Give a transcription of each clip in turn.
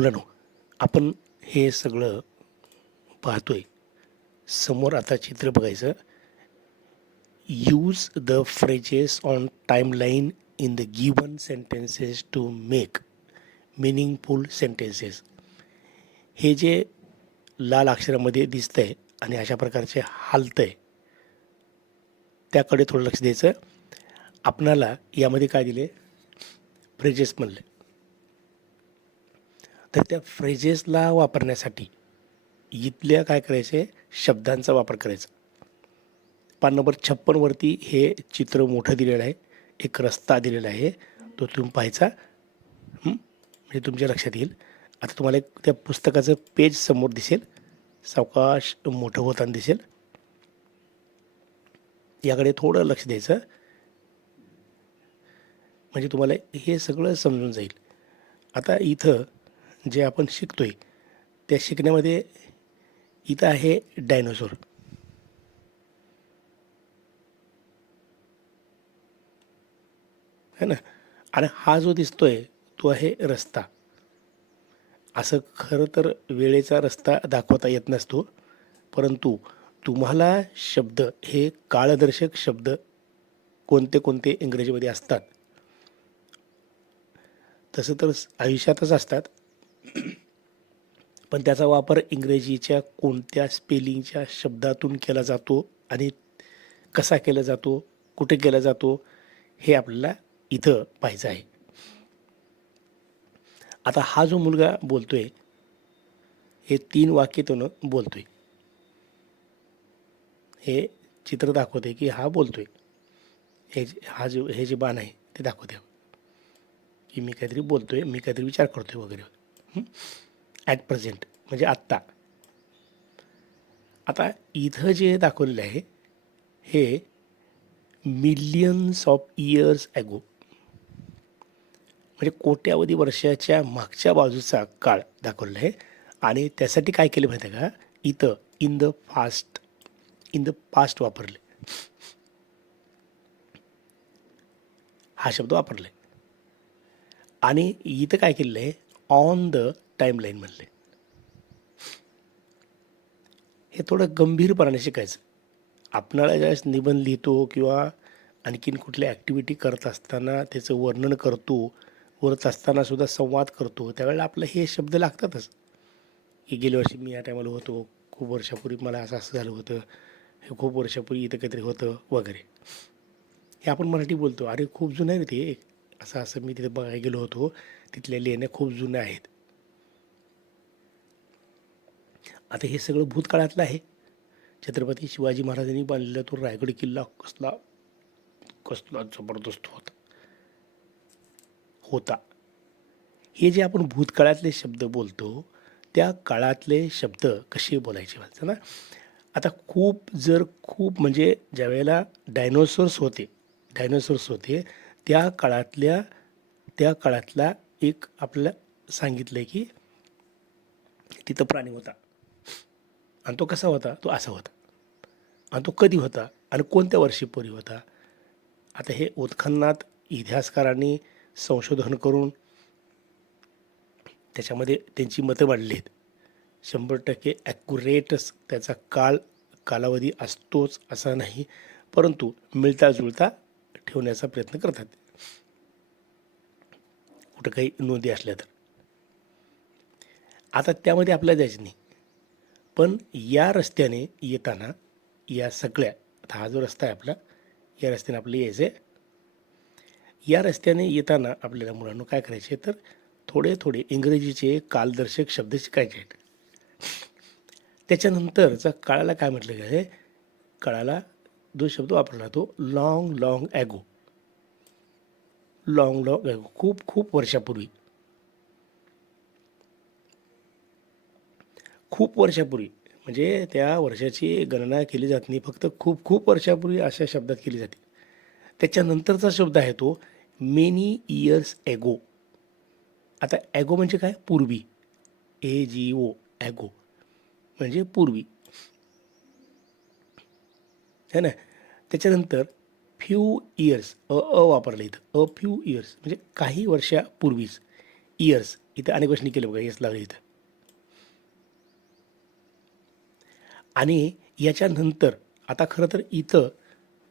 मुलांनो, आपण हे सगळं पाहतोय. समोर आता चित्र बघायचं. Use the phrases on timeline in the given sentences to make meaningful sentences. हे जे लाल अक्षरामध्ये दिसतंय आणि अशा प्रकारचे हालतंय, त्याकडे थोडं लक्ष द्यायचं. आपणाला यामध्ये काय दिले? फ्रेजेस म्हणले. तर त्या फ्रेजेसला वापरण्यासाठी इथल्या काय करायचे? शब्दांचा वापर करायचा. पान नंबर 56 वरती हे चित्र मोठं दिलेलं आहे. एक रस्ता दिलेला आहे, तो तुम्ही पाहायचा. म्हणजे तुमच्या लक्षात येईल. आता तुम्हाला एक त्या पुस्तकाचं पेज समोर दिसेल, सावकाश मोठं होताना दिसेल. याकडे थोडं लक्ष द्यायचं, म्हणजे तुम्हाला हे सगळं समजून जाईल. आता इथं जे आपण शिकतोय त्या शिकण्यामध्ये इथं आहे डायनोसॉर. है ना? आणि हा जो दिसतोय तो आहे रस्ता. असं खरं तर वेळेचा रस्ता दाखवता येत नसतो, परंतु तुम्हाला शब्द हे काळदर्शक शब्द कोणते कोणते इंग्रजीमध्ये असतात, तसं तर आयुष्यातच असतात, पण त्याचा वापर इंग्रजीच्या कोणत्या स्पेलिंगच्या शब्दातून केला जातो आणि कसा केला जातो, कुठे केला जातो, हे आपल्याला इथं पाहायचं आहे. आता हा जो मुलगा बोलतोय हे 3 वाक्यातून बोलतोय. हे चित्र दाखवते की हा बोलतोय. हे जे बाण आहे ते दाखवते की मी काहीतरी बोलतोय, मी काहीतरी विचार करतोय वगैरे. ॲट प्रेझेंट म्हणजे आत्ता. आता इथं जे दाखवलेलं आहे हे मिलियन्स ऑफ इयर्स ॲगो, म्हणजे कोट्यावधी वर्षाच्या मागच्या बाजूचा काळ दाखवलेला आहे. आणि त्यासाठी काय केलं माहिती आहे का? इथं इन द पास्ट वापरले, हा शब्द वापरले. आणि इथं काय केलेलं आहे? ऑन द टाईमलाईन म्हणले. हे थोडं गंभीरपणाने शिकायचं. आपणाला ज्यावेळेस निबंध लिहितो किंवा आणखीन कुठल्या ॲक्टिव्हिटी करत असताना त्याचं वर्णन करतो, बोलत असताना सुद्धा संवाद करतो, त्यावेळेला आपलं हे शब्द लागतातच. की गेल्या वर्षी मी या टायमाला होतो, खूप वर्षापूर्वी मला असं असं झालं होतं, हे खूप वर्षापूर्वी इथं काहीतरी होतं वगैरे. हे आपण मराठी बोलतो, अरे खूप जुनं आहे ते, असं असं मी तिथे बघायला गेलो होतो, तिथल्या लेण्या खूप जुन्या आहेत. आता हे सगळं भूतकाळातलं आहे. छत्रपती शिवाजी महाराजांनी बांधलेला तो रायगड किल्ला कसला कसला जबरदस्त होता. हे जे आपण भूतकाळातले शब्द बोलतो, त्या काळातले शब्द कसे बोलायचे म्हणतात ना. आता खूप म्हणजे ज्यावेळेला डायनोसॉर्स होते त्या काळातला एक आपल्याला सांगितलं आहे की तिथं प्राणी होता. आणि तो कसा होता? तो असा होता. आणि तो कधी होता आणि कोणत्या वर्षीपूर्वी होता? आता हे उत्खननात इतिहासकारांनी संशोधन करून त्याच्यामध्ये त्यांची मतं मांडली आहेत. 100% ॲक्युरेटच त्याचा कालावधी असतोच असा नाही, परंतु मिळता जुळता ठेवण्याचा प्रयत्न करतात कुठं काही नोंदी असल्या तर. आता त्यामध्ये आपल्याला जायचं नाही, पण या रस्त्याने येताना या सगळ्या, आता हा जो रस्ता आहे आपला, या रस्त्याने आपल्याला यायचं आहे. या रस्त्याने येताना आपल्याला मुलांना काय करायचे तर थोडे इंग्रजीचे कालदर्शक शब्द शिकायचे आहेत. त्याच्यानंतरचा काळाला काय म्हटलं गेलं? काळाला जो शब्द वापरला तो लॉंग ॲगो. लॉंग ॲगो, खूप वर्षापूर्वी. खूप वर्षापूर्वी म्हणजे त्या वर्षाची गणना केली जात नाही, फक्त खूप वर्षापूर्वी अशा शब्दात केली जाते. त्याच्यानंतरचा शब्द आहे तो मेनी इयर्स ॲगो. आता ॲगो म्हणजे काय? पूर्वी. AGO ॲगो म्हणजे पूर्वी, है ना. त्याच्यानंतर फ्यू इयर्स, वापरलं इथं. फ्यू इयर्स म्हणजे काही वर्षापूर्वीच. इयर्स, इथं अनेक वर्षांनी केलं बघा, येस लागलं इथं. आणि याच्यानंतर आता खरं तर इथं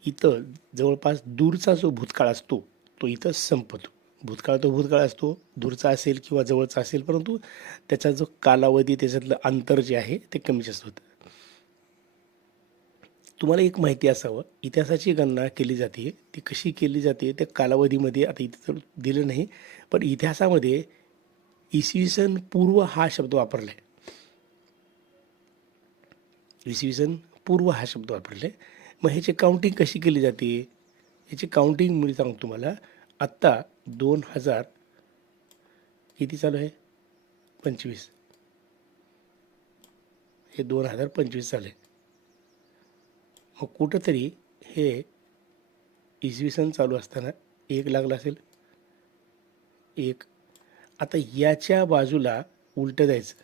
इथं जवळपास दूरचा जो भूतकाळ असतो तो इथं संपतो. भूतकाळ तो भूतकाळ असतो, दूरचा असेल किंवा जवळचा असेल, परंतु त्याचा जो कालावधी, त्याच्यातलं अंतर जे आहे ते कमी जास्त होतं. तुम्हाला एक माहिती असावं, इतिहासाची गणना केली जाते, ती कशी केली जाते त्या कालावधीमध्ये, आता इथं तर दिलं नाही, पण इतिहासामध्ये इसवी सन पूर्व हा शब्द वापरला आहे. इसवी सन पूर्व हा शब्द वापरला आहे. मग ह्याची काउंटिंग कशी केली जाते? ह्याची काउंटिंग मी सांगतो तुम्हाला. आत्ता 2000 किती चालू आहे? 25. हे 2025 चालू आहे. मग कुठंतरी हे इसवी सन चालू असताना एक लागला असेल, एक. आता याच्या बाजूला उलटं जायचं,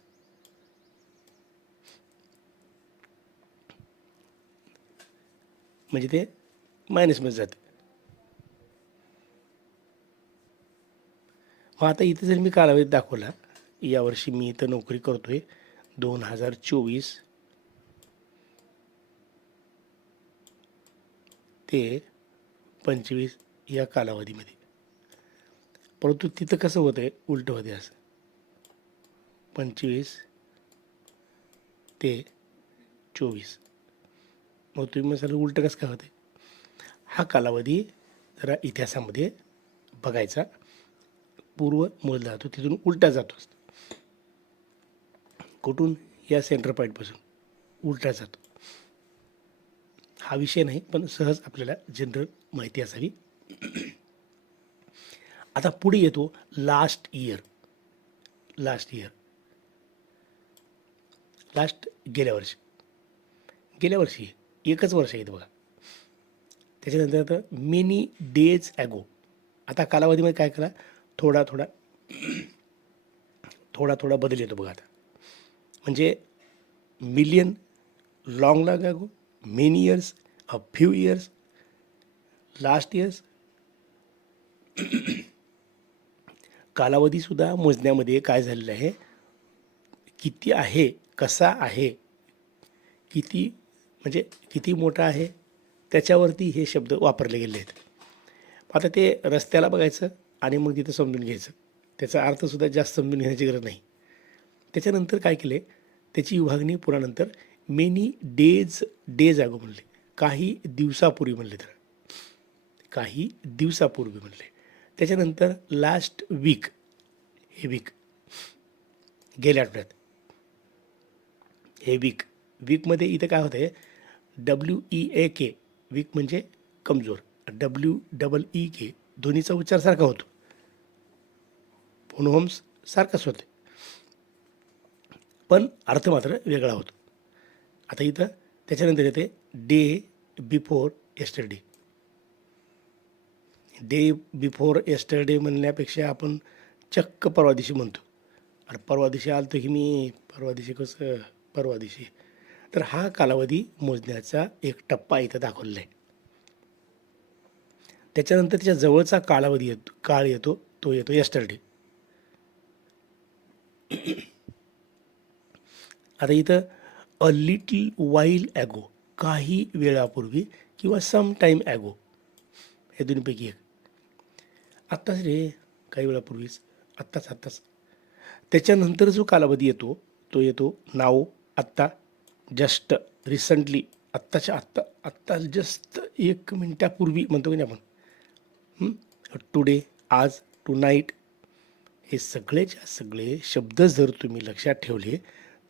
म्हणजे ते मायनसमध्ये जातं. मग आता इथं जर मी कालावधी दाखवला, यावर्षी मी इथं नोकरी करतोय 2024 ते 25 या कालावधीमध्ये, परंतु तिथं कसं होतं आहे, उलटं होते असं, 25 ते 24. मग तुम्ही म्हणाल उलटं कसं काय होते? हा कालावधी जरा इतिहासामध्ये बघायचा, पूर्व मोजला जातो, तिथून उलटा जातो. कुठून? या सेंटर पॉईंटपासून उलटा जातो. हा विषय नाही, पण सहज आपल्याला जनरल माहिती असावी. आता पुढे येतो लास्ट इयर. लास्ट गेल्या वर्षी एकच वर्ष आहे बघा. त्याच्यानंतर आता मेनी डेज ॲगो. आता कालावधीमध्ये काय करा, थोडा थोडा बदल येतो बघा. आता म्हणजे million, long ago, many years, a few years, last years. कालावधीसुद्धा मोजण्यामध्ये काय झालेलं आहे, किती आहे, कसा आहे, किती म्हणजे किती मोठा आहे, त्याच्यावरती हे शब्द वापरले गेले आहेत. आता ते रस्त्याला बघायचं आणि मग तिथं समजून घ्यायचं, त्याचा अर्थसुद्धा जास्त समजून घेण्याची गरज नाही. त्याच्यानंतर काय केले, त्याची विभागणी पुरानंतर मेनी डेज ॲगो म्हणले, काही दिवसापूर्वी म्हणले, तर काही दिवसापूर्वी म्हणले. त्याच्यानंतर लास्ट वीक, हे वीक गेल्या आठवड्यात, हे वीकमध्ये इथं काय होतं आहे, WEAK, वीक म्हणजे कमजोर, WEEK दोन्हीचा उच्चार सारखा होतो, फोनोहोम्स सारखाच होते, पण अर्थ मात्र वेगळा होतो. आता इथं त्याच्यानंतर येते day before yesterday. Day before yesterday म्हणण्यापेक्षा आपण चक्क परवा दिवशी म्हणतो. आणि परवा दिवशी आलतो की मी, परवा दिवशी. तर हा कालावधी मोजण्याचा एक टप्पा इथं दाखवलेला आहे. त्याच्यानंतर त्याच्या जवळचा काळ येतो, तो येतो येस्टरडे. आता इथं अ लिटल वाईल ॲगो, काही वेळापूर्वी किंवा सम टाईम ॲगो, हे दोन्हीपैकी एक. आत्ताच रे, काही वेळापूर्वीच, आत्ताच. त्याच्यानंतर जो कालावधी येतो तो येतो नाव, आत्ता, जस्ट, रिसंटली, आत्ता जस्ट 1 मिनिटापूर्वी म्हणतो की नाही आपण, टुडे, आज, टू नाईट. हे सगळेच्या सगळे शब्द जर तुम्ही लक्षात ठेवले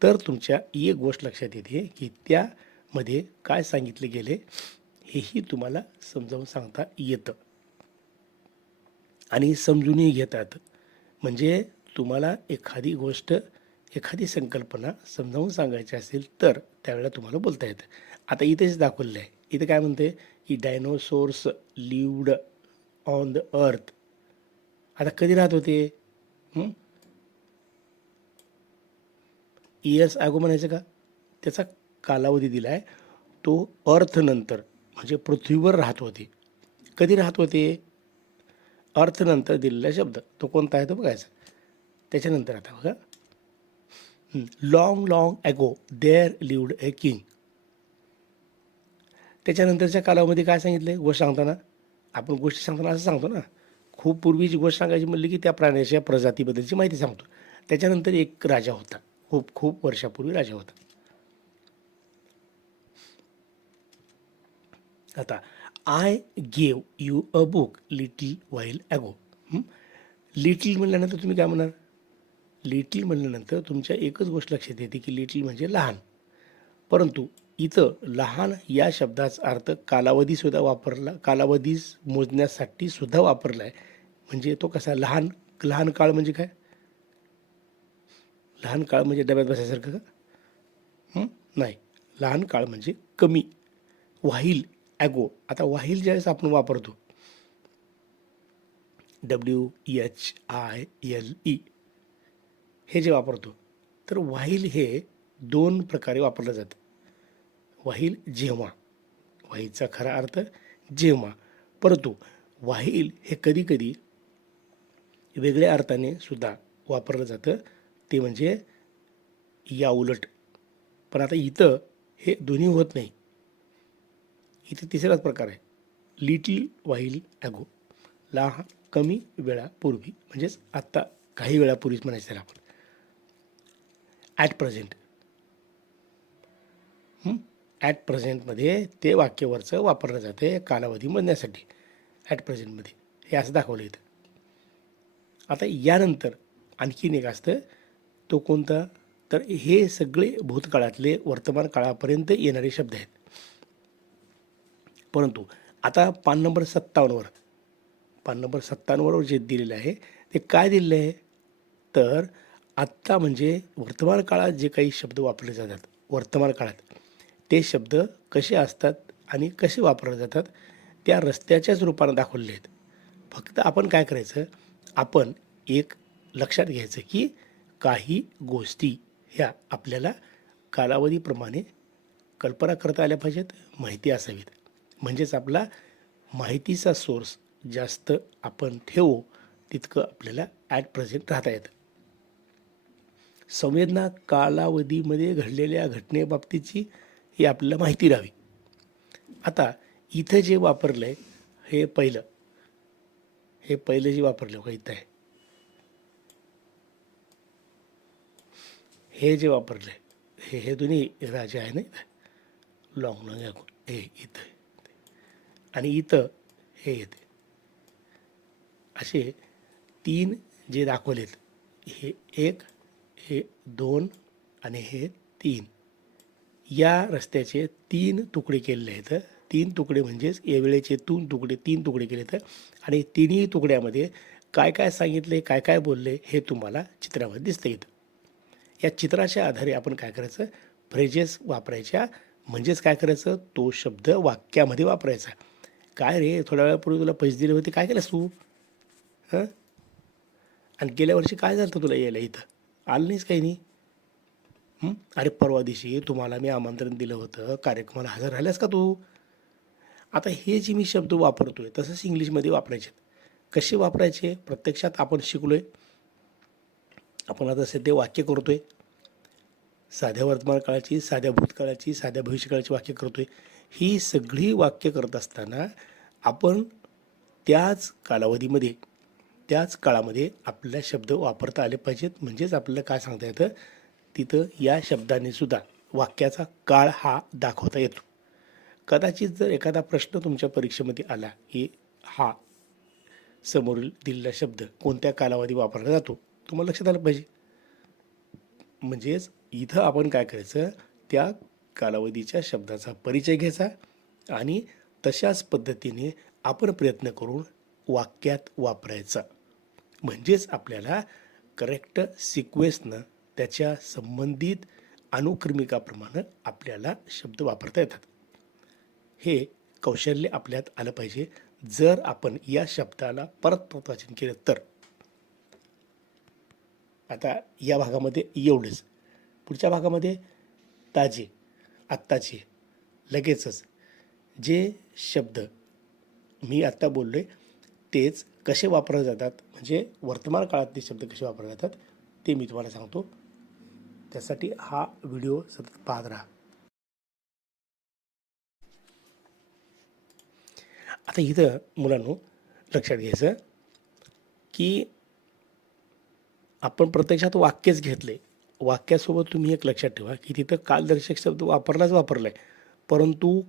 तर तुमच्या एक गोष्ट लक्षात येते की त्यामध्ये काय सांगितले गेले हेही तुम्हाला समजावून सांगता येतं आणि समजूनही घेतात. म्हणजे तुम्हाला एखादी गोष्ट, एखादी संकल्पना समजावून सांगायची असेल तर त्यावेळेला तुम्हाला बोलता येतं. आता इथेच दाखवलेलं आहे, इथं काय म्हणते की डायनोसोर्स लिव्ड ऑन द अर्थ. आता कधी राहत होते? इयर्स ॲगो म्हणायचं का? त्याचा कालावधी दिला आहे, तो अर्थनंतर म्हणजे पृथ्वीवर राहत होते. कधी राहत होते? अर्थनंतर दिलेला शब्द तो कोणता आहे तो बघायचा. त्याच्यानंतर आता बघा, long long ago there lived a king. त्याच्यानंतरच्या कालावधी काय सांगितलं गोष्ट सांगताना? आपण गोष्टी सांगताना असं सांगतो ना, खूप पूर्वीची गोष्ट सांगायची म्हणली की त्या प्राण्याच्या प्रजातीबद्दलची माहिती सांगतो. त्याच्यानंतर एक राजा होता, खूप खूप वर्षापूर्वी राजा होता. आता I gave you a book little while ago. Little म्हणल्यानंतर तुम्ही काय म्हणाल? लिटिल म्हणल्यानंतर तुमच्या एकच गोष्ट लक्षात येते की लिटिल म्हणजे लहान. परंतु इथं लहान या शब्दाचा अर्थ कालावधीसुद्धा वापरला, कालावधी मोजण्यासाठी सुद्धा वापरला आहे. म्हणजे तो कसा लहान, लहान काळ म्हणजे काय? लहान काळ म्हणजे डब्यात बसायसारखं का? नाही, लहान काळ म्हणजे कमी. व्हाईल ॲगो, आता व्हाईल ज्यावेळेस आपण वापरतो WHILE हे जे वापरतो, तर व्हाईल हे 2 प्रकारे वापरलं जातं. व्हाईल जेव्हा, व्हाईलचा खरा अर्थ जेव्हा, परंतु व्हाईल हे कधीकधी वेगळ्या अर्थाने सुद्धा वापरलं जातं, ते म्हणजे या उलट. पण आता इथं हे दोन्ही होत नाही. इथे तिसराच प्रकार आहे, लिटिल व्हाईल ॲगो, लहान कमी वेळापूर्वी, म्हणजेच आत्ता काही वेळापूर्वीच म्हणायचं त्याला आपण. ॲट प्रेझेंट, ॲट प्रेझेंटमध्ये ते वाक्यावरचं वापरलं जाते कालावधी म्हणण्यासाठी. ॲट प्रेझेंटमध्ये हे असं दाखवलं इथं. आता यानंतर आणखीन एक असतं, तो कोणता? तर हे सगळे भूतकाळातले वर्तमान काळापर्यंत येणारे शब्द आहेत. परंतु आता पान नंबर 57वर जे दिलेलं आहे ते काय दिलेलं आहे? तर आत्ता म्हणजे वर्तमान काळात जे काही शब्द वापरले जातात, वर्तमान काळात ते शब्द कसे असतात आणि कसे वापरले जातात त्या रस्त्याच्याच रूपानं दाखवलेले आहेत. फक्त आपण काय करायचं, आपण एक लक्षात घ्यायचं की काही गोष्टी ह्या आपल्याला कालावधीप्रमाणे कल्पना करता आल्या पाहिजेत, माहिती असावीत. म्हणजेच आपला माहितीचा सोर्स जास्त आपण ठेवू तितकं आपल्याला ॲट प्रेझेंट राहता येतं. संवेदना कालावधीमध्ये घडलेल्या घटनेबाबतीची ही आपल्याला माहिती राहावी. आता इथं जे वापरलं आहे हे पहिलं जे वापरलं का इथं आहे, हे जे वापरलं आहे हे दोन्ही राजा आहे ना, इथं लॉंग लॉंग हे इथं आणि इथं हे येते. असे 3 जे दाखवलेत, हे 1, हे 2 आणि हे 3, या रस्त्याचे 3 तुकडे केलेले आहेत. 3 तुकडे म्हणजेच या वेळेचे 3 तुकडे केले आहेत आणि तिन्ही तुकड्यामध्ये काय काय सांगितले, काय काय बोलले हे तुम्हाला चित्रामध्ये दिसतं येतं. या चित्राच्या आधारे आपण काय करायचं, फ्रेजेस वापरायच्या. म्हणजेच काय करायचं, तो शब्द वाक्यामध्ये वापरायचा. काय रे, थोड्या वेळापूर्वी तुला पैसे दिले होते, काय केलंस तू? हां, आणि गेल्या वर्षी काय झालं तुला यायला, इथं आलं नाहीस काही नाही? अरे परवा दिवशी तुम्हाला मी आमंत्रण दिलं होतं, कार्यक्रमाला हजर राहिलास का तू? आता हे जे मी शब्द वापरतोय तसंच इंग्लिशमध्ये वापरायचे. कसे वापरायचे प्रत्यक्षात आपण शिकलोय. आपण आता सध्या वाक्य करतोय, साध्या वर्तमान काळाची, साध्या भूतकाळाची, साध्या भविष्यकाळाची वाक्य करतोय. ही सगळी वाक्य करत असताना आपण त्याच कालावधीमध्ये, त्याच काळामध्ये आपल्याला शब्द वापरता आले पाहिजेत. म्हणजेच आपल्याला काय सांगता येतं, तिथं या शब्दाने सुद्धा वाक्याचा काळ हा दाखवता येतो. कदाचित जर एखादा प्रश्न तुमच्या परीक्षेमध्ये आला की हा समोरील दिलेला शब्द कोणत्या कालावधी वापरला जातो, तुम्हाला लक्षात आलं पाहिजे. म्हणजेच इथं आपण काय करायचं, त्या कालावधीच्या शब्दाचा परिचय घ्यायचा आणि तशाच पद्धतीने आपण प्रयत्न करून वाक्यात वापरायचा. म्हणजेच आपल्याला करेक्ट सिक्वेन्सनं त्याच्या संबंधित अनुक्रमिकाप्रमाणे आपल्याला शब्द वापरता येतात. हे कौशल्य आपल्यात आलं पाहिजे. जर आपण या शब्दाला परत वाचन केलं तर. आता या भागामध्ये एवढंच. पुढच्या भागामध्ये ताजे, आत्ताचे, लगेचच जे शब्द मी आत्ता बोललो आहे तेच कसे वापरले जातात, म्हणजे वर्तमान काळातले शब्द कसे वापरले जातात ते मी तुम्हाला सांगतो. त्यासाठी हा व्हिडिओ सतत पाहत राहा. आता इथं मुलांनो लक्षात घ्यायचं की आपण प्रत्यक्षात वाक्यच घेतले. वाक्यासोबत तुम्ही एक लक्षात ठेवा की तिथं कालदर्शक शब्द वापरलाय, परंतु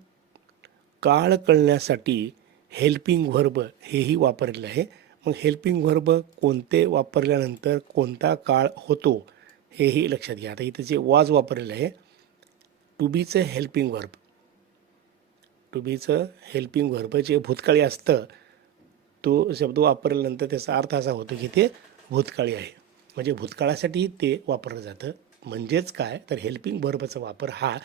काळ कळण्यासाठी हेल्पिंग व्हर्ब हेही वापरलेलं आहे. मग हेल्पिंग व्हर्ब कोणते वापरल्यानंतर कोणता काळ होतो हेही लक्षात घ्या. आता इथं जे वॉज वापरलेलं आहे, टू बीचं हेल्पिंग व्हर्ब, टू बीचं हेल्पिंग व्हर्ब जे भूतकाळी असतं, तो शब्द वापरल्यानंतर त्याचा अर्थ असा होतो की ते भूतकाळी आहे. म्हणजे भूतकाळासाठी ते वापरलं जातं. म्हणजेच काय तर हेल्पिंग व्हर्बचा वापर हा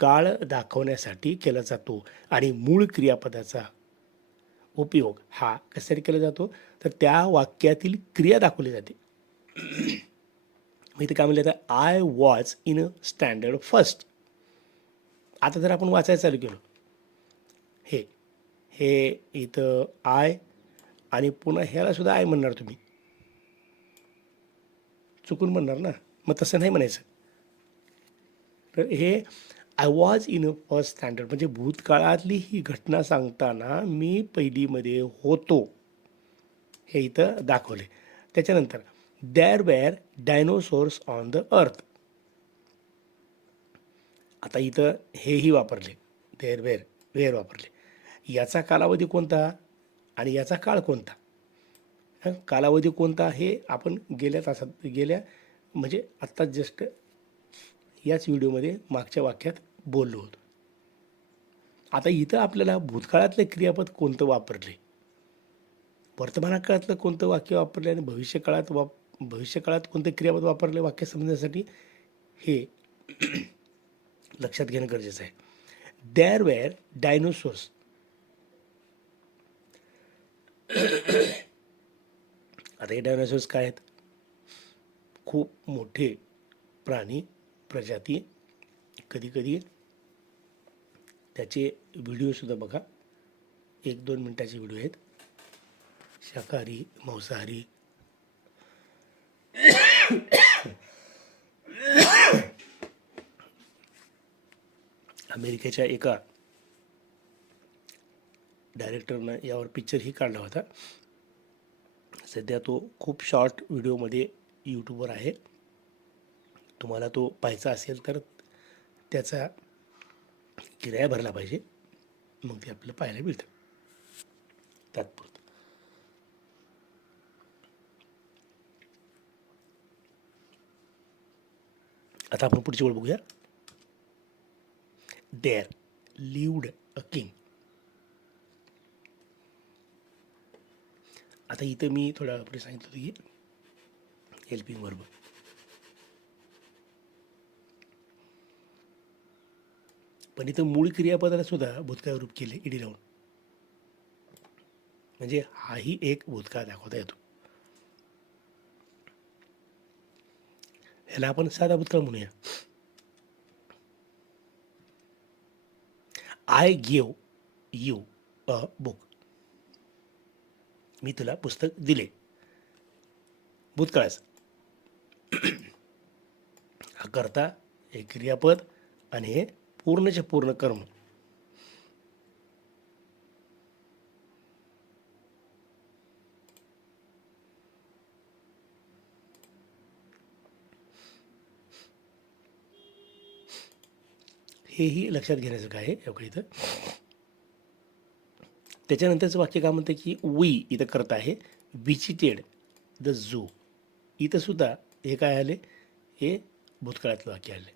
काळ दाखवण्यासाठी केला जातो आणि मूळ क्रियापदाचा उपयोग हा कशासाठी केला जातो तर त्या वाक्यातील क्रिया दाखवली जाते. मग इथे काय म्हणलं तर I was in a standard first. आता जर आपण वाचायला चालू केलो, हे हे इथं आय आणि पुन्हा ह्याला सुद्धा आय म्हणणार तुम्ही, चुकून म्हणणार ना, मग तसं नाही म्हणायचं. तर हे I was in a first standard म्हणजे भूतकाळातली ही घटना सांगताना मी पहिलीमध्ये होतो हे इथं दाखवले. त्याच्यानंतर there were dinosaurs on the earth. आता इथं हेही वापरले, देअर वेअर वापरले. याचा कालावधी कोणता आणि याचा काळ कोणता, कालावधी कोणता हे आपण गेल्या म्हणजे आत्ता जस्ट याच व्हिडिओमध्ये मागच्या वाक्यात बोललो होतो. आता इथं आपल्याला भूतकाळातले क्रियापद कोणतं वापरले, वर्तमान काळातलं कोणतं वाक्य वापरले आणि भविष्यकाळात कोणते क्रियापद वापरले वाक्य समजण्यासाठी हे लक्षात घेणं गरजेचं आहे. There were dinosaurs. आता हे डायनोसॉर्स काय आहेत, खूप मोठे प्राणी प्रजाती. कधी त्याचे व्हिडिओसुद्धा बघा, 1-2 मिनटाचे व्हिडिओ आहेत, शाकाहारी मांसाहारी. अमेरिकेच्या एका डायरेक्टरनं यावर पिक्चरही काढला होता. सध्या तो खूप शॉर्ट व्हिडिओमध्ये यूट्यूबवर आहे. तुम्हाला तो पाहायचा असेल तर त्याचा किराया भरला पाहिजे, मग ते आपल्याला पाहायला मिळतं तात्पुरतं. आता आपण पुढची ओळ बघूया. There lived a king. आता इथं मी थोड्या वेळापूर्वी सांगितलं होतं की हेल्पिंग वर्ब, पण इथं मूळ क्रियापदाला सुद्धा भूतकाळ रूप केले इडी लावून. म्हणजे हाही एक भूतकाळ दाखवता येतो. ह्याला आपण साधा भूतकाळ म्हणूया. I give you a book. मी तुला पुस्तक दिले, भूतकाळाचं. हा करता हे क्रियापद आणि हे पूर्णचे पूर्ण कर्म. हेही लक्षात घेण्याचं काय आहे इथं. त्याच्यानंतरचं वाक्य काय म्हणतं की वी इथं करता आहे विजिटेड द झू. इथं सुद्धा हे काय आले, हे भूतकाळातलं वाक्य आले.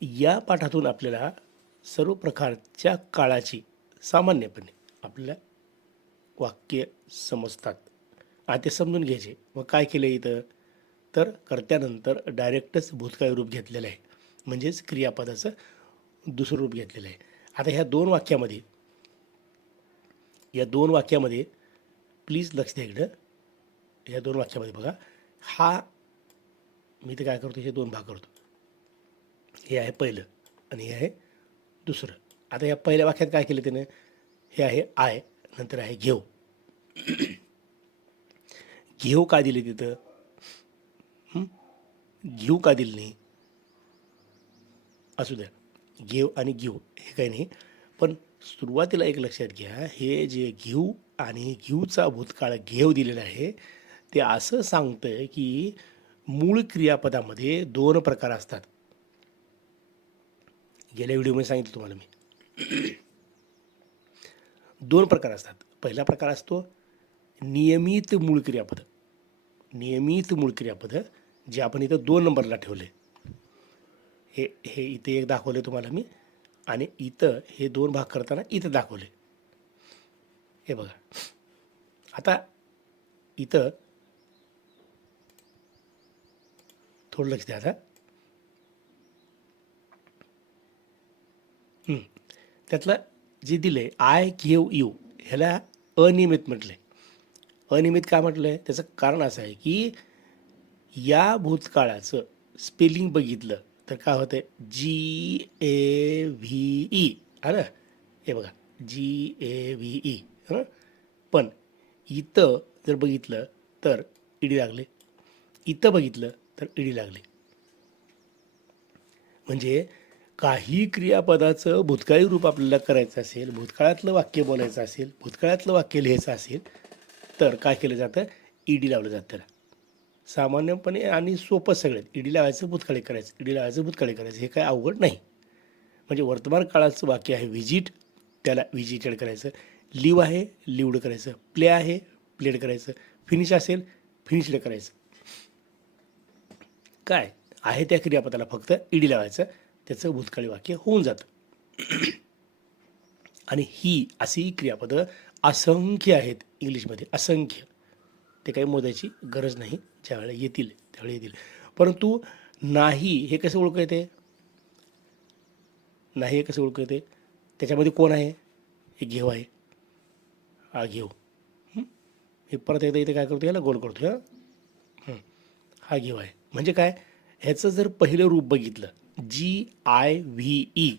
या पाठातून आपल्याला सर्व प्रकारच्या काळाची सामान्यपणे आपल्याला वाक्य समजतात आणि ते समजून घ्यायचे. मग काय केलं इथं तर कर्त्यानंतर डायरेक्टच भूतकाळ रूप घेतलेलं आहे, म्हणजेच क्रियापदाचं दुसरं रूप घेतलेलं आहे. आता ह्या दोन वाक्यामध्ये प्लीज लक्ष द्या इकडं. ह्या 2 वाक्यामध्ये बघा, हा मी तर काय करतो, हे 2 भाग करतो. हे आहे पहिलं आणि हे आहे दुसरं. आता या पहिल्या वाक्यात काय केलं त्यानं, हे आहे आय, नंतर आहे घेऊ. घेऊ का दिले तिथं? घेऊ का दिलं नाही? असू द्या, घेऊ आणि घेऊ हे काही नाही, पण सुरुवातीला एक लक्षात घ्या, हे जे घेऊ आणि घेऊचा भूतकाळ घेऊ दिलेला आहे, ते असं सांगतंय की मूळ क्रियापदामध्ये दोन प्रकार असतात. गेल्या व्हिडिओमध्ये सांगितलं तुम्हाला मी, दोन प्रकार असतात. पहिला प्रकार असतो नियमित मूळ क्रियापद. नियमित मूळ क्रियापद जे आपण इथं 2 नंबरला ठेवले. हे हे इथे एक दाखवले तुम्हाला मी, आणि इथं हे 2 भाग करताना इथं दाखवले. हे बघा, आता इथं थोडं लक्ष द्या. आता त्यातलं जे दिले आय घेव यू, ह्याला अनियमित म्हटलं आहे. अनियमित का म्हटलं आहे? त्याचं कारण असं आहे की या भूतकाळाचं स्पेलिंग बघितलं तर काय होतं, GAVE आलं. हे बघा, GAVE. पण इथं जर बघितलं तर ईडी लागले, इथं बघितलं तर ईडी लागले. म्हणजे काही क्रियापदाचं भूतकाळी रूप आपल्याला करायचं असेल, भूतकाळातलं वाक्य बोलायचं असेल, भूतकाळातलं वाक्य लिहायचं असेल, तर काय केलं जातं, ईडी लावलं जातं त्याला सामान्यपणे. आणि सोपं सगळ्यात, ईडी लावायचं भूतकाळी करायचं, ईडी लावायचं भूतकाळी करायचं, हे काय अवघड नाही. म्हणजे वर्तमान काळाचं वाक्य आहे विजिट, त्याला विजिटेड करायचं. लिव्ह आहे, लिव्ड करायचं. प्ले आहे, प्लेड करायचं. फिनिश असेल, फिनिश्ड करायचं. काय आहे त्या क्रियापदाला फक्त ईडी लावायचं, त्याचं भूतकाळी वाक्य होऊन जातं. आणि ही अशी क्रियापदं असंख्य आहेत इंग्लिशमध्ये, असंख्य. ते काही मोजायची गरज नाही, ज्यावेळेला येतील त्यावेळेला येतील. परंतु नाही हे कसं ओळखू येते? नाही हे कसं ओळखू येते? त्याच्यामध्ये कोण आहे? हे घेऊ आहे, हा घेऊ. हे परत एकदा इथे काय करतो, याला गोल करतो. हा घेऊ आहे म्हणजे काय, ह्याचं जर पहिलं रूप बघितलं GIVE,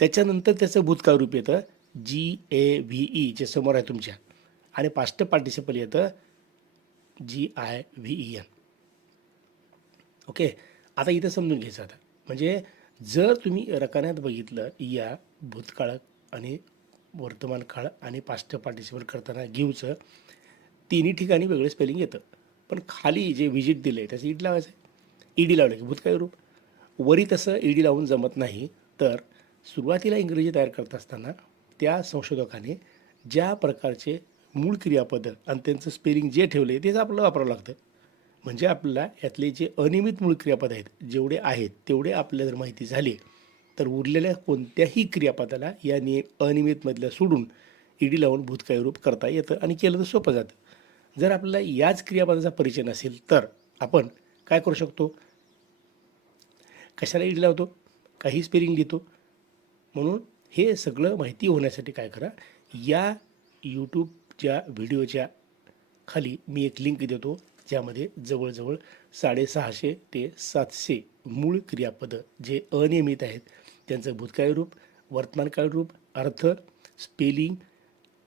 त्याच्यानंतर त्याचं भूतकाळ रूप येतं GAVE, जे समोर आहे तुमच्या, आणि पास्ट पार्टिसिपल येतं GIVEN. ओके, आता इथं समजून घ्यायचं. आता म्हणजे जर तुम्ही रकान्यात बघितलं, या भूतकाळ आणि वर्तमान काळ आणि पास्ट पार्टिसिपल करताना गिवचं तिन्ही ठिकाणी वेगळं स्पेलिंग येतं. पण खाली जे विजिट दिलं आहे त्याचं ईडी लावायचं आहे. ईडी लावलं की भूतकाळी रूप. वरी तसं ईडी लावून जमत नाही, तर सुरुवातीला इंग्रजी तयार करत असताना त्या संशोधकाने ज्या प्रकारचे मूळ क्रियापदं आणि त्यांचं स्पेलिंग जे ठेवले तेच आपल्याला वापरावं लागतं. म्हणजे आपल्याला यातले जे अनियमित मूळ क्रियापद आहेत, जेवढे आहेत तेवढे आपल्याला जर माहिती झाली, तर उरलेल्या कोणत्याही क्रियापदाला या अनियमितमधल्या सोडून ईडी लावून भूतकाळी रूप करता येतं, आणि केलं तर सोपं जातं. जर आपल्याला याच क्रियापदाचा परिचय नसेल तर आपण काय करू शकतो, कशाला ईडी लावतो, काही स्पेलिंग लिहितो. म्हणून हे सगळं माहिती होण्यासाठी काय करा, या यूट्यूबच्या व्हिडिओच्या खाली मी एक लिंक देतो, ज्यामध्ये जवळजवळ 650 ते 700 मूळ क्रियापदं जे अनियमित आहेत त्यांचं भूतकाळी रूप, वर्तमानकाळ रूप, अर्थ, स्पेलिंग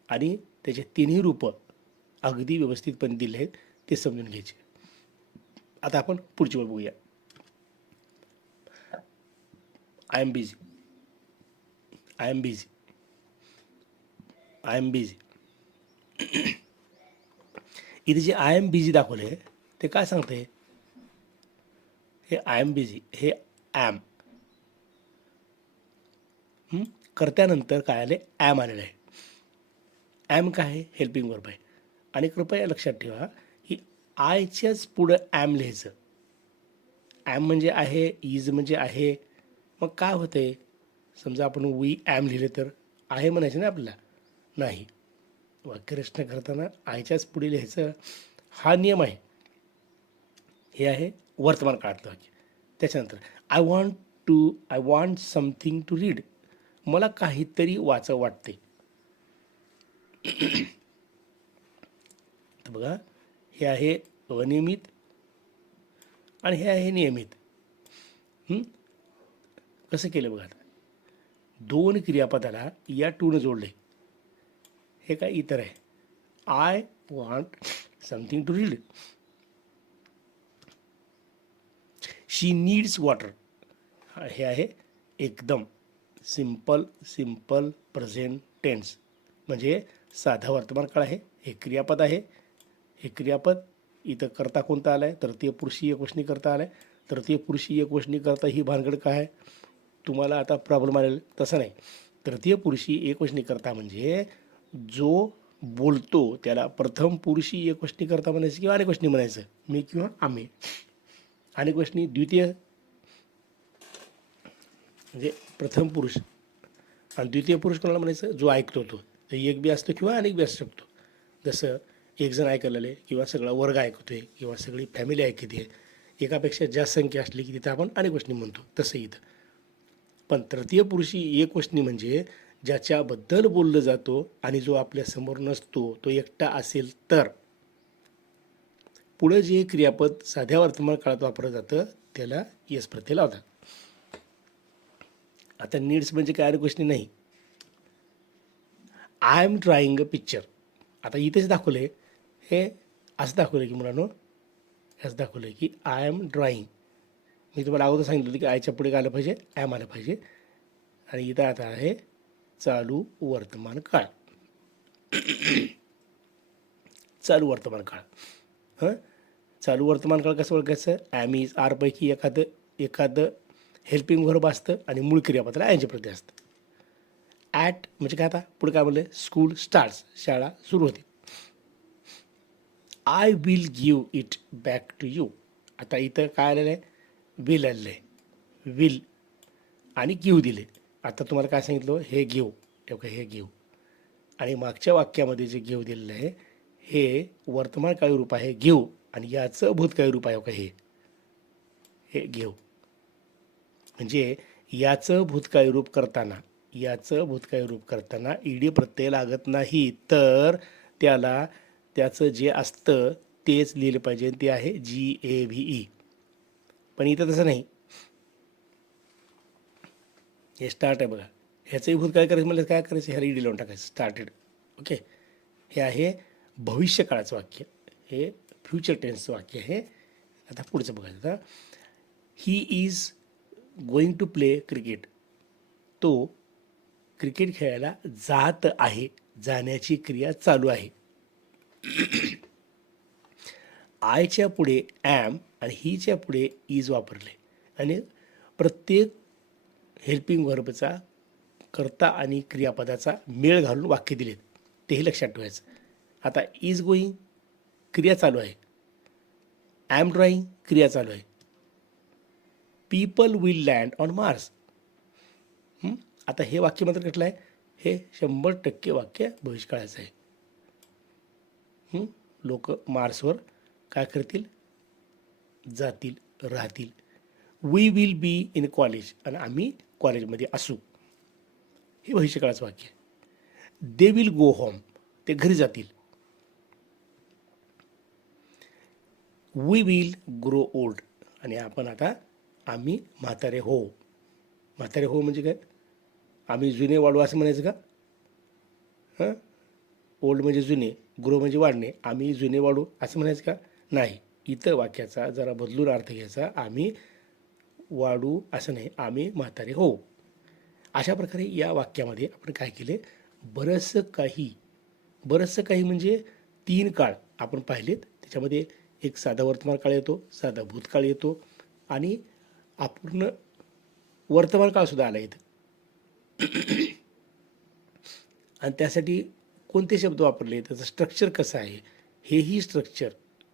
आणि त्याचे तिन्ही रूपं अगदी व्यवस्थितपणे दिले आहेत, ते समजून घ्यायचे. आता आपण पुढची वेळ बघूया. I am busy, I am busy, I am busy. इथे जे आय एम बिझी दाखवले ते काय सांगते, हे आय एम बिझी, हे ॲम कर्त्यानंतर काय आले, ॲम आलेलं आहे. ॲम काय आहे, हेल्पिंग वर्ब आहे. आणि कृपया लक्षात ठेवा की आयच्याच पुढं ॲम लिहायचं. ॲम म्हणजे आहे, इज म्हणजे आहे. मग काय होते, समजा आपण वी ॲम लिहिले तर आहे म्हणायचं ना आपल्याला, नाही. वाक्यरचना करताना आयच्याच पुढे लिहायचं, हा नियम आहे. हे आहे वर्तमान काळातलं वाक्य. त्याच्यानंतर I want something to read, मला काहीतरी वाचावं वाटते. तर बघा, हे आहे अनियमित आणि हे आहे नियमित. कसं केलं बघा, आता दोन क्रियापदाला या टूनं जोडले. हे काय इतर आहे, I want something to read. She needs water. हे आहे एकदम सिम्पल प्रेझेंट टेन्स, म्हणजे साधा वर्तमान काळ आहे. हे क्रियापद आहे. हे क्रियापद इथं करता कोणता आला आहे? तृतीय पुरुषी एकवचनी करता आला आहे. तृतीय पुरुषी एकवचनी करता ही भानगड काय आहे? तुम्हाला आता प्रॉब्लेम आलेला. तसं नाही. तृतीय पुरुषी एकवचनी करता म्हणजे जो बोलतो त्याला प्रथम पुरुषी एकवचनी करता म्हणायचं किंवा अनेकवचनी म्हणायचं, मी किंवा आम्ही. अनेकवचनी द्वितीय म्हणजे प्रथम पुरुष, आणि द्वितीय पुरुष कोणाला म्हणायचं? जो ऐकतो तो. एक बी असतो किंवा अनेक बी असू शकतो. जसं एक जण ऐकायला किंवा सगळा वर्ग ऐकतोय किंवा सगळी फॅमिली ऐकते, एकापेक्षा जास्त संख्या असली की तिथं आपण अनेकवचनी म्हणतो. तसं इथं पण तृतीय पुरुषी एकवचनी म्हणजे ज्याच्याबद्दल बोललं जातो आणि जो आपल्यासमोर नसतो, तो एकटा असेल तर पुढं जे क्रियापद साध्या वर्तमान काळात वापरलं जातं त्याला येस प्रत्यय लावतात. आता नीड्स म्हणजे काय अनेकवचनी नाही. I am drawing a picture. आता इथेच दाखवलं आहे, हे असं दाखवलं की मुलांनो, असं दाखवलं आहे की आय एम ड्रॉईंग. मी तुम्हाला अगोदर सांगितलं होतं की आयच्या पुढे काय आलं पाहिजे? ॲम आलं पाहिजे. आणि इथं आता आहे चालू वर्तमान काळ. चालू वर्तमान काळ. चालू वर्तमान काळ कसं ओळखायचं? ॲम इज आरपैकी एखादं हेल्पिंग व्हर्ब असतं आणि मूळ क्रियापदाला ॲनचे प्रत्यय असतं. ॲट म्हणजे काय? आता पुढे काय म्हणलं? School starts. शाळा सुरू होते. I will give it back to you. आता इथं काय आलेलं आहे? विल आलेलं आहे. विल आणि गिव्ह दिले. आता तुम्हाला काय सांगितलं? हे गिव्ह. हे गिव्ह. आणि मागच्या वाक्यामध्ये जे गिव्ह दिलेलं आहे हे वर्तमान काळी रूप आहे गिव्ह, आणि याचं भूतकाळी रूप आहे हे गिव्ह. म्हणजे याचं भूतकाळी रूप करताना ईडी प्रत्यय लागत नाही, तर त्याचं जे असतं तेच लिहिलं पाहिजे, ते आहे GAVE. पण इथं तसं नाही. हे स्टार्ट आहे बघा, ह्याचंही भूतकाळ करायचं म्हणजे काय करायचं? ह्याला ईडी लावून टाकायचं, स्टार्टेड. ओके. हे आहे भविष्यकाळाचं वाक्य, हे फ्युचर टेन्सचं वाक्य आहे. आता पुढचं बघायचं. आता he is going to play cricket. तो क्रिकेट खेळायला जात आहे. जाण्याची क्रिया चालू आहे. आयच्या पुढे ॲम आणि हीच्या पुढे इज वापरले, आणि प्रत्येक हेल्पिंग व्हर्बचा कर्ता आणि क्रियापदाचा मेळ घालून वाक्य दिलेत, तेही लक्षात ठेवायचं. आता इज गोईंग क्रिया चालू आहे. ॲम ड्रॉईंग क्रिया चालू आहे. People will land on Mars. आता हे वाक्य मात्र कुठलं आहे? हे 100% वाक्य भविष्यकाळाचं आहे. लोक मार्सवर काय करतील? जातील, राहतील. We will be in college, आणि आम्ही कॉलेजमध्ये असू, हे भविष्यकाळाचं वाक्य आहे. दे विल गो होम, ते घरी जातील. वी विल ग्रो ओल्ड, आणि आम्ही म्हातारे हो. म्हातारे हो म्हणजे काय? आम्ही जुने वाढू असं म्हणायचं का? ओल्ड म्हणजे जुने, ग्रो म्हणजे वाढणे, आम्ही जुने वाढू असं म्हणायचं का? नाही. इथं वाक्याचा जरा बदलून अर्थ घ्यायचा. आम्ही वाढू असं नाही, आम्ही म्हातारे हो. अशा प्रकारे या वाक्यामध्ये आपण काय केले? बरंचसं काही म्हणजे 3 काळ आपण पाहिलेत. त्याच्यामध्ये एक साधा वर्तमान काळ येतो, साधा भूतकाळ येतो, आणि अपूर्ण वर्तमान काळसुद्धा आला इथं. आणि त्यासाठी कोणते शब्द वापरले, त्याचं स्ट्रक्चर कसं आहे, हेही स्ट्रक्चर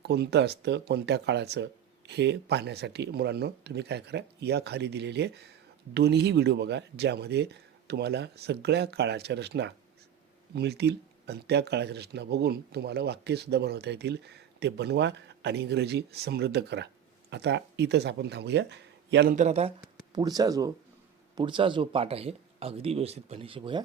कोणतं असतं, कोणत्या काळाचं, हे पाहण्यासाठी मुलांनो तुम्ही काय करा? या खाली दिलेले दोन्हीही व्हिडिओ बघा, ज्यामध्ये तुम्हाला सगळ्या काळाच्या रचना मिळतील, आणि त्या काळाच्या रचना बघून तुम्हाला वाक्यसुद्धा बनवता येतील. ते बनवा आणि इंग्रजी समृद्ध करा. आता इथंच आपण थांबूया. यानंतर आता पुढचा जो पाठ आहे अगदी व्यवस्थितपणे शिकूया.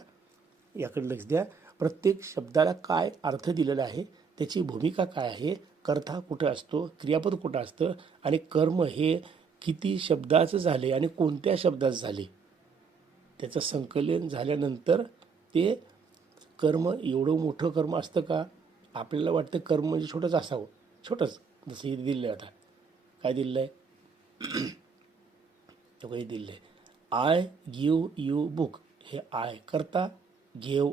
याकडे लक्ष द्या. प्रत्येक शब्दाला काय अर्थ दिलेला आहे, त्याची भूमिका काय आहे, कर्ता कुठं असतो, क्रियापद कुठं असतं, आणि कर्म हे किती शब्दाचं झाले आणि कोणत्या शब्दाचं झाले, त्याचं संकलन झाल्यानंतर ते कर्म एवढं मोठं कर्म असतं का, आपल्याला वाटतं कर्म म्हणजे छोटंच असावं, छोटंच. जसं इथे दिलं आहे, आता काय दिलं आहे, तो काही दिलं आहे, आय गिव यू बुक. हे आय करता, घेव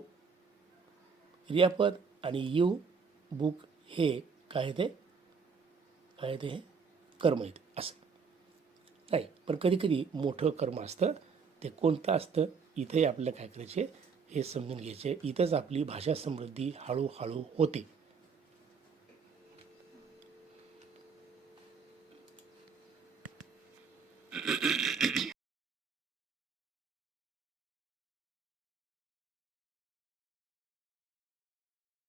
क्रियापद, आणि यू बुक हे काय ते, काय ते, हे कर्म येते असं नाही. पण कधी कधी मोठं कर्म असतं, ते कोणतं असतं इथे आपल्याला काय करायचे हे समजून घ्यायचे. इथंच आपली भाषा समृद्धी हळूहळू होते.